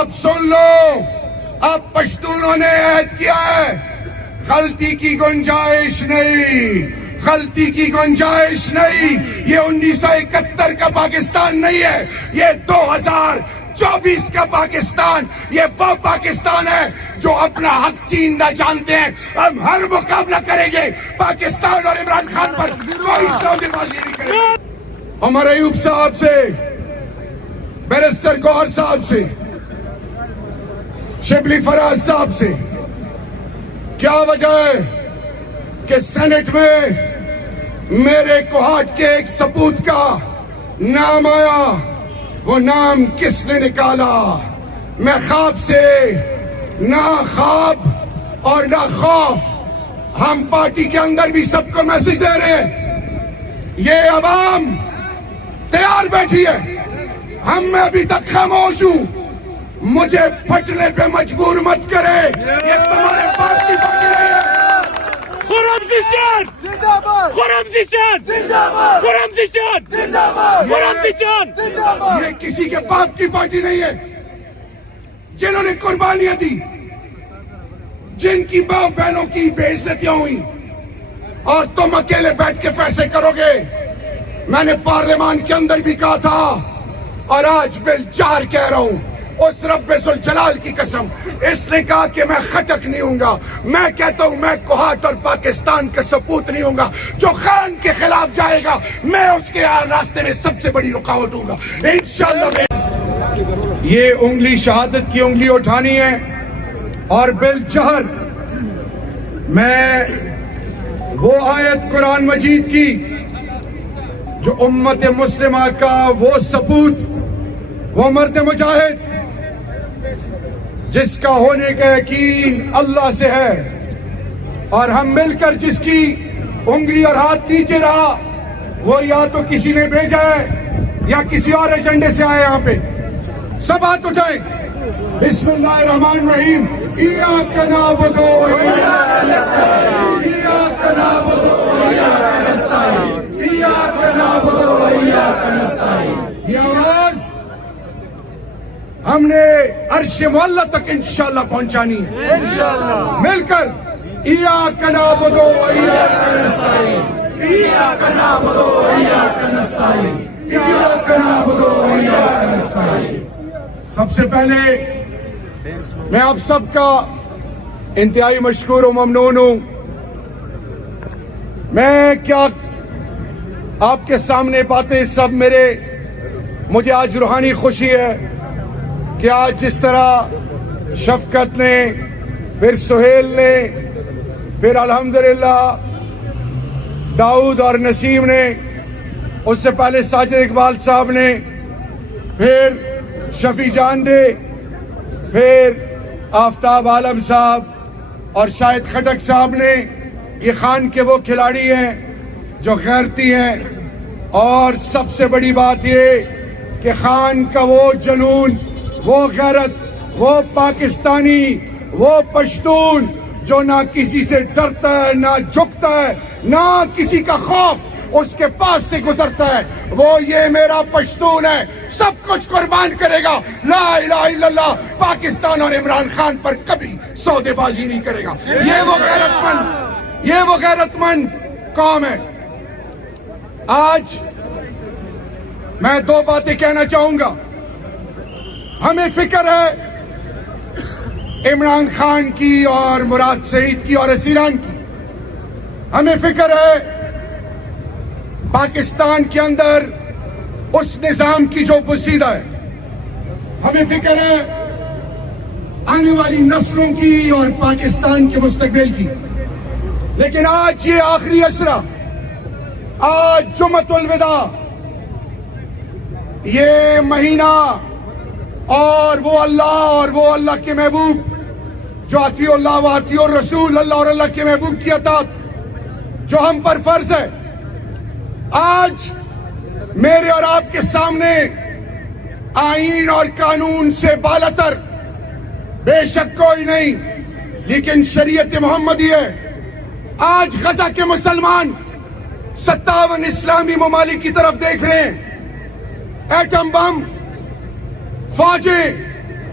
اب سن لو، اب پشتونوں نے عہد کیا ہے، غلطی کی گنجائش نہیں، غلطی کی گنجائش نہیں۔ یہ 1971 کا پاکستان نہیں ہے، یہ 2024 کا پاکستان، یہ وہ پاکستان ہے جو اپنا حق چیننا جانتے ہیں۔ ہم ہر مقابلہ کریں گے پاکستان اور عمران خان پر، کوئی سودے بازی نہیں کریں گے۔ عمر ایوب صاحب سے، بیرسٹر گوہر صاحب سے، شبلی فراز صاحب سے کیا وجہ ہے کہ سینٹ میں میرے کوہاٹ کے ایک سپوت کا نام آیا؟ وہ نام کس نے نکالا؟ میں خواب سے نہ خواب اور نہ خوف، ہم پارٹی کے اندر بھی سب کو میسج دے رہے ہیں، یہ عوام تیار بیٹھی ہے، ہم میں ابھی تک خاموش ہوں، مجھے پھٹنے پہ مجبور مت کرے، یہ تمہارے باپ کی بات نہیں ہے۔ خرم زیشان خرم زیشان خرم زیشان خرم زیشان۔ یہ کسی کے باپ کی پارٹی نہیں ہے، جنہوں نے قربانیاں دی، جن کی ماں بہنوں کی بے عزتیاں ہوئی، اور تم اکیلے بیٹھ کے فیصلے کرو گے۔ میں نے پارلیمان کے اندر بھی کہا تھا اور آج بالجار کہہ رہا ہوں، اس رب ذوالجلال کی قسم، اس نے کہا کہ میں خٹک نہیں ہوں گا، میں کہتا ہوں میں کوہاٹ اور پاکستان کا سپوت نہیں ہوں گا، جو خان کے خلاف جائے گا میں اس کے راستے میں سب سے بڑی رکاوٹ ہوں گا انشاءاللہ۔ یہ انگلی شہادت کی انگلی اٹھانی ہے، اور بالجہر میں وہ آیت قرآن مجید کی جو امت مسلمہ کا وہ سپوت، وہ مرد مجاہد جس کا ہونے کا یقین اللہ سے ہے، اور ہم مل کر جس کی انگلی اور ہاتھ نیچے رہا، وہ یا تو کسی نے بھیجا ہے یا کسی اور ایجنڈے سے آئے۔ یہاں پہ سب ہاتھ اٹھائیں، بسم اللہ الرحمن الرحیم، ایاک نعبد و ایاک نستعین، ایاک نعبد و ایاک نستعین، ایاک نعبد و ایاک نستعین۔ یہ آواز ہم نے عرش معلی تک انشاءاللہ پہنچانی ہے، مل کر ایاک نعبد و ایاک نستعین، ایاک نعبد و ایاک نستعین، ایاک نعبد و ایاک نستعین۔ سب سے پہلے میں آپ سب کا انتہائی مشکور و ممنون ہوں۔ میں کیا آپ کے سامنے باتیں سب مجھے آج روحانی خوشی ہے کہ آج جس طرح شفقت نے، پھر سہیل نے، پھر الحمدللہ داؤد اور نسیم نے، اس سے پہلے ساجد اقبال صاحب نے، پھر شفیع جان نے، پھر آفتاب عالم صاحب اور شاہد خٹک صاحب نے، یہ خان کے وہ کھلاڑی ہیں جو غیرتی ہیں، اور سب سے بڑی بات یہ کہ خان کا وہ جنون، وہ غیرت، وہ پاکستانی، وہ پشتون جو نہ کسی سے ڈرتا ہے، نہ جھکتا ہے، نہ کسی کا خوف اس کے پاس سے گزرتا ہے، وہ یہ میرا پشتون ہے، سب کچھ قربان کرے گا، لا الہ الا اللہ، پاکستان اور عمران خان پر کبھی سودے بازی نہیں کرے گا۔ یہ وہ غیرت مند قوم ہے۔ آج میں دو باتیں کہنا چاہوں گا۔ ہمیں فکر ہے عمران خان کی اور مراد سعید کی اور اسیران کی، ہمیں فکر ہے پاکستان کے اندر اس نظام کی جو پوشیدہ ہے، ہمیں فکر ہے آنے والی نسلوں کی اور پاکستان کے مستقبل کی۔ لیکن آج یہ آخری اشرہ، آج جمعۃ الوداع، یہ مہینہ، اور وہ اللہ کے محبوب جو اطیع اللہ و اطیع الرسول، اللہ اور اللہ کے محبوب کی اطاعت جو ہم پر فرض ہے، آج میرے اور آپ کے سامنے آئین اور قانون سے بالاتر بے شک کوئی نہیں، لیکن شریعت محمدی ہے۔ آج غزہ کے مسلمان 57 اسلامی ممالک کی طرف دیکھ رہے ہیں، ایٹم بم، فوجیں،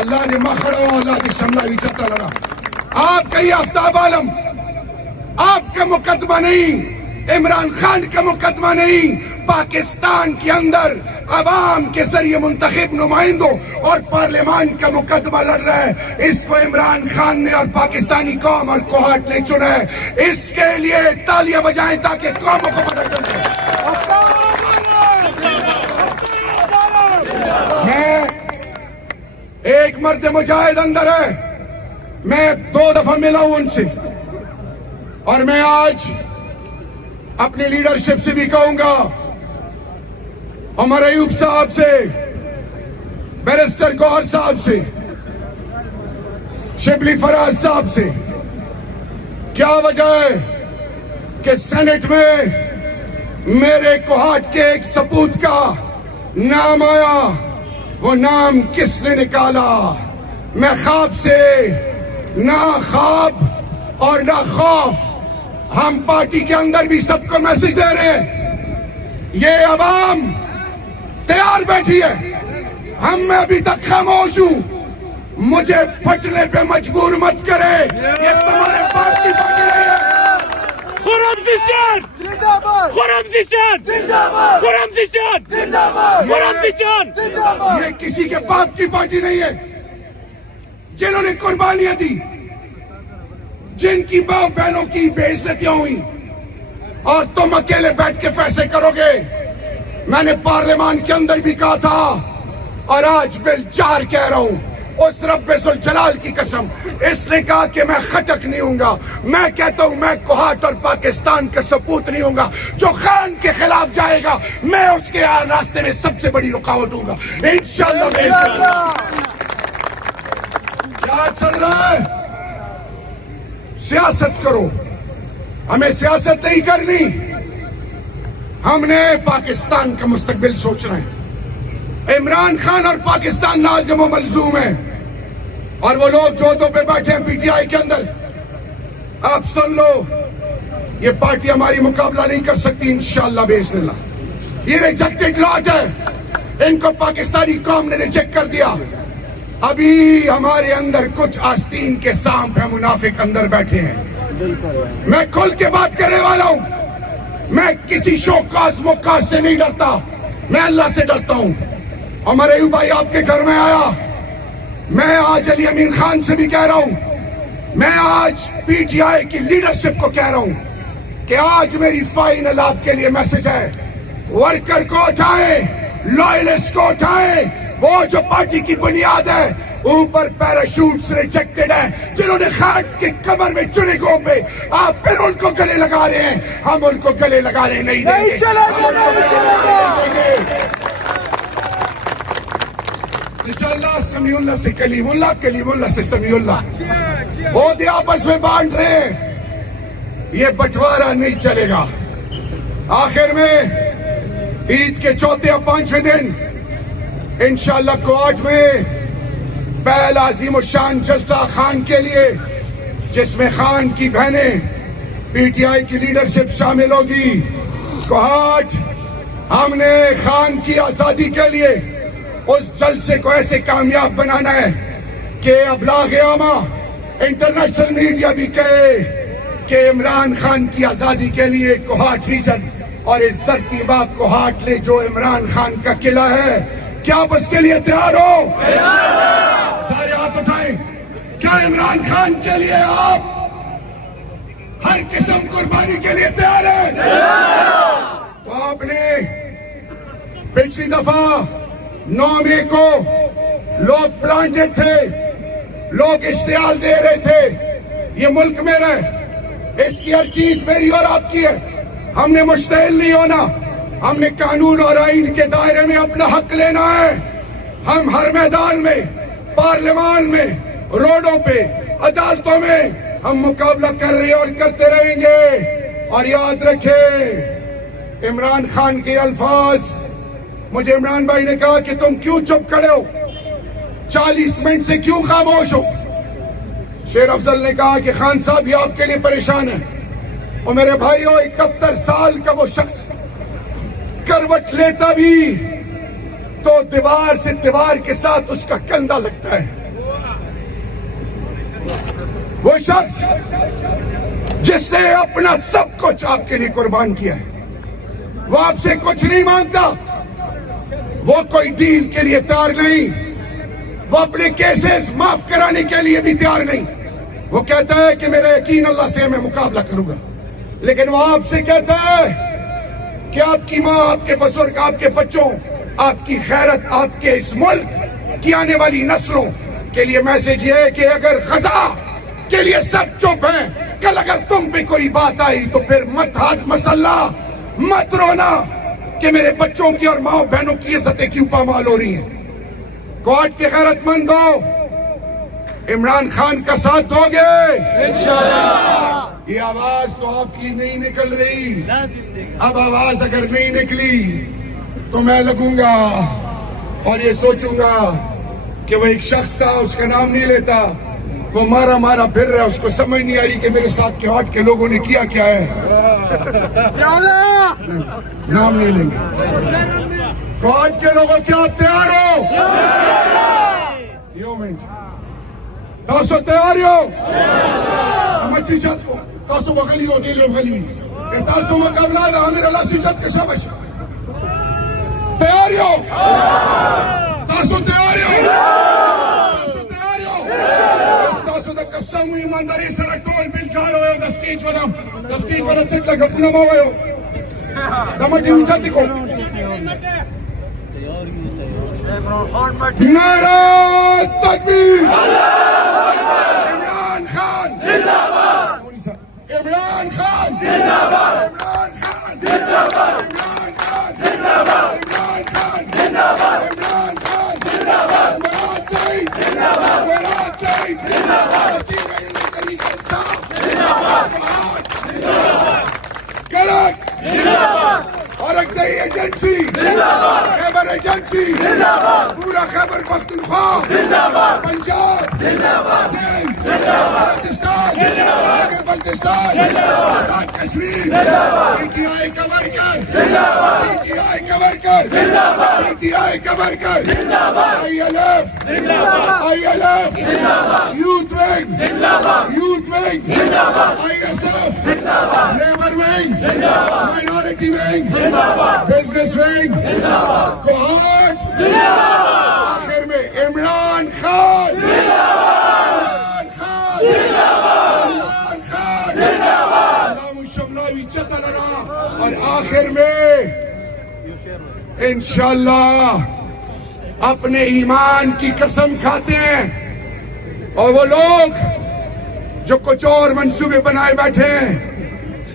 اللہ نے مخڑو اللہ کی شملہ عزت لڑا. آپ کا یہ آفتاب عالم آپ کا مقدمہ نہیں, عمران خان کا مقدمہ نہیں, پاکستان کے اندر عوام کے ذریعے منتخب نمائندوں اور پارلیمان کا مقدمہ لڑ رہا ہے. اس کو عمران خان نے اور پاکستانی قوم اور کوہٹ نے چنا ہے. اس کے لیے تالیاں بجائیں تاکہ قوموں کو پتہ چلے. میں ایک مرد مجاہد اندر ہے, میں 2 دفعہ ملا ہوں ان سے, اور میں آج اپنی لیڈرشپ سے بھی کہوں گا, عمر ایوب صاحب سے, بیرسٹر گوہر صاحب سے, شبلی فراز صاحب سے, کیا وجہ ہے کہ سینٹ میں میرے کوہاٹ کے ایک سپوت کا نام آیا. وہ نام کس نے نکالا؟ میں خواب سے نہ خواب اور نہ خوف, ہم پارٹی کے اندر بھی سب کو میسج دے رہے ہیں, یہ عوام تیار بیٹھی ہے. ہم میں ابھی تک خاموش ہوں, مجھے پھٹنے پہ مجبور مت کرے. یہ تمہارے باپ کی پارٹی نہیں ہے. خرم زیشان زندہ باد, خرم زیشان زندہ باد, خرم زیشان زندہ باد, خرم زیشان. زندہ باد. یہ کسی کے باپ کی پارٹی نہیں ہے. جنہوں نے قربانیاں دی, جن کی باپ بہنوں کی بے عزتیاں ہوئی, اور تم اکیلے بیٹھ کے فیصلے کرو گے. میں نے پارلیمان کے اندر بھی کہا تھا اور آج بالجار کہہ رہا ہوں, اس رب ذوالجلال کی قسم, اس نے کہا کہ میں خٹک نہیں ہوں گا. میں کہتا ہوں میں کوہاٹ اور پاکستان کا سپوت نہیں ہوں گا. جو خان کے خلاف جائے گا میں اس کے راستے میں سب سے بڑی رکاوٹ ہوں گا انشاءاللہ. کیا چل رہا ہے؟ سیاست کرو, ہمیں سیاست نہیں کرنی. ہم نے پاکستان کا مستقبل سوچنا ہے. عمران خان اور پاکستان لازم و ملزوم ہے, اور وہ لوگ جو پہ بیٹھے ہیں پی ٹی آئی کے اندر, آپ سن لو, یہ پارٹی ہماری مقابلہ نہیں کر سکتی انشاءاللہ باذن اللہ. یہ ریجیکٹڈ لاٹ ہے, ان کو پاکستانی قوم نے ریجیکٹ کر دیا. ابھی ہمارے اندر کچھ آستین کے سانپ ہیں, منافق اندر بیٹھے ہیں. میں کھل کے بات کرنے والا ہوں. میں کسی شوکاز موکاز سے نہیں ڈرتا, میں اللہ سے ڈرتا ہوں. عمر ایوب بھائی آپ کے گھر میں آیا, میں آج علی امین خان سے بھی کہہ رہا ہوں, میں آج پی ٹی آئی کی لیڈرشپ کو کہہ رہا ہوں کہ آج میری فائنل آپ کے لیے میسج ہے, ورکر کو اٹھائیں, لائلسٹ کو اٹھائیں. وہ جو پارٹی کی بنیاد ہے, اوپر پیراشوٹس ریجیکٹڈ ہیں, جنہوں نے خاک کی کمر میں چنے گوں پہ, آپ پھر ان کو گلے لگا رہے ہیں. ہم ان کو گلے لگانے نہیں دیں گے. انشاءاللہ سمیع اللہ سے کلیم اللہ, کلیم اللہ سے سمیع اللہ. عہدے آپس میں بانٹ رہے ہیں, یہ بٹوارا نہیں چلے گا. آخر میں عید کے 4 یا 5ویں دن انشاءاللہ کوہاٹ میں پہلا عظیم الشان جلسہ خان کے لیے, جس میں خان کی بہنیں پی ٹی آئی کی لیڈرشپ شامل ہوگی. کوہاٹ ہم نے خان کی آزادی کے لیے اس جلسے کو ایسے کامیاب بنانا ہے کہ ابلاغ عامہ, انٹرنیشنل میڈیا بھی کہے کہ عمران خان کی آزادی کے لیے کوہاٹ ریجن اور اس دھرتی باپ کوہاٹ لے جو عمران خان کا قلعہ ہے, کیا آپ اس کے لیے تیار ہو؟ سارے ہاتھ اٹھائیں. کیا عمران خان کے لیے آپ ہر قسم قربانی کے لیے تیار ہیں؟ تو آپ نے پچھلی دفعہ 9 مئی کو لوگ پلانٹڈ تھے, لوگ اشتعال دے رہے تھے, یہ ملک میرا ہے, اس کی ہر چیز میری اور آپ کی ہے. ہم نے مشتعل نہیں ہونا, ہم نے قانون اور آئین کے دائرے میں اپنا حق لینا ہے. ہم ہر میدان میں, پارلیمان میں, روڈوں پہ, عدالتوں میں ہم مقابلہ کر رہے اور کرتے رہیں گے. اور یاد رکھیں عمران خان کے الفاظ, مجھے عمران بھائی نے کہا کہ تم کیوں چپ کھڑے ہو, 40 منٹ سے کیوں خاموش ہو. شیر افضل نے کہا کہ خان صاحب یہ آپ کے لیے پریشان ہیں. اور میرے بھائیو, 71 سال کا وہ شخص کروٹ لیتا بھی تو دیوار سے دیوار کے ساتھ اس کا کندھا لگتا ہے. وہ شخص جس نے اپنا سب کچھ آپ کے لیے قربان کیا ہے، وہ آپ سے کچھ نہیں مانگتا، وہ کوئی ڈیل کے لیے تیار نہیں، وہ اپنے کیسز معاف کرانے کے لیے بھی تیار نہیں۔ وہ کہتا ہے کہ میرا یقین اللہ سے میں مقابلہ کروں گا، لیکن وہ آپ سے کہتا ہے کہ آپ کی ماں، آپ کے بزرگ، آپ کے بچوں، آپ کی خیرت، آپ کے اس ملک کی آنے والی نسلوں کے لیے میسج یہ ہے کہ اگر غزہ کے لیے سب چپ ہیں، کل اگر تم پہ کوئی بات آئی تو پھر مت ہاتھ مسلح، مت رونا کہ میرے بچوں کی اور ماں بہنوں کی عزتیں کیوں پامال ہو رہی ہیں۔ کوارٹ کے غیرت مند ہو، عمران خان کا ساتھ دو گے انشاءاللہ۔ یہ آواز تو آپ کی نہیں نکل رہی، اب آواز اگر نہیں نکلی تو میں لگوں گا اور یہ سوچوں گا کہ وہ ایک شخص تھا، اس کا نام نہیں لیتا، وہ مارا مارا پھر رہا ہے، اس کو سمجھ نہیں آ رہی کہ میرے ساتھ کوارٹ کے لوگوں نے کیا کیا ہے۔ نام نہیں لیں گے۔ کوارٹ کے لوگوں کیا آپ تیار ہو؟ تاسو تیار ہو؟ ہمچی چت کو تاسو بغلی ہو دیلو بغلی تاسو مقابلہ دا امیر اللہ سجت کے شبش تیار ہو؟ تاسو تیار ہو؟ تاسو تیار ہو؟ تاسو دا قسم و ایمانداری سره ټول بل جارو ہے دا سٹیج ودا چٹ لگا پونا مو ہے دا مجھے چت کو نعرہ تکبیر، عمران خان زندہ باد، عمران خان زندہ باد، عمران خان زندہ باد، عمران خان زندہ باد، عمران خان زندہ باد، عمران خان زندہ باد، مراد سعید زندہ باد، مراد سعید زندہ باد، وسیم علی انصاف زندہ باد، مراد زندہ باد، کرک زندہ باد، اورکزئی ایجنسی زندہ باد، خیبر ایجنسی زندہ باد، پورا خیبر پختونخوا زندہ باد، پنجاب زندہ باد، سندھ زندہ باد، بلوچستان زندہ باد، بلتستان زندہ باد، آزاد کشمیر زندہ باد، پی ٹی آئی کا ورکر زندہ باد، پی ٹی آئی کا ورکر زندہ باد، پی ٹی آئی کا ورکر زندہ باد، آئی ایل ایف زندہ باد، آئی ایل ایف زندہ باد، یوتھ ونگ زندہ باد، یوتھ ونگ زندہ باد، آئی ایس ایف زندہ باد، لیبر ونگ زندہ باد، مائنورٹی ونگ زندہ باد، بزنس ونگ زندہ باد، کوارٹ زندہ باد، آخر میں عمران خان زندہ باد، عمران خان زندہ باد، عمران خان زندہ باد، نام الشملاوی چتلنا، اور آخر میں انشاءاللہ اپنے ایمان کی قسم کھاتے ہیں، اور وہ لوگ جو کچھ اور منصوبے بنائے بیٹھے ہیں،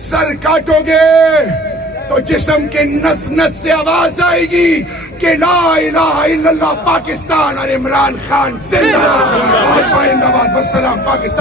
سر کاٹو گے تو جسم کے نس نس سے آواز آئے گی کہ لا الہ الا اللہ، پاکستان اور عمران خان زندہ باد، والسلام پاکستان۔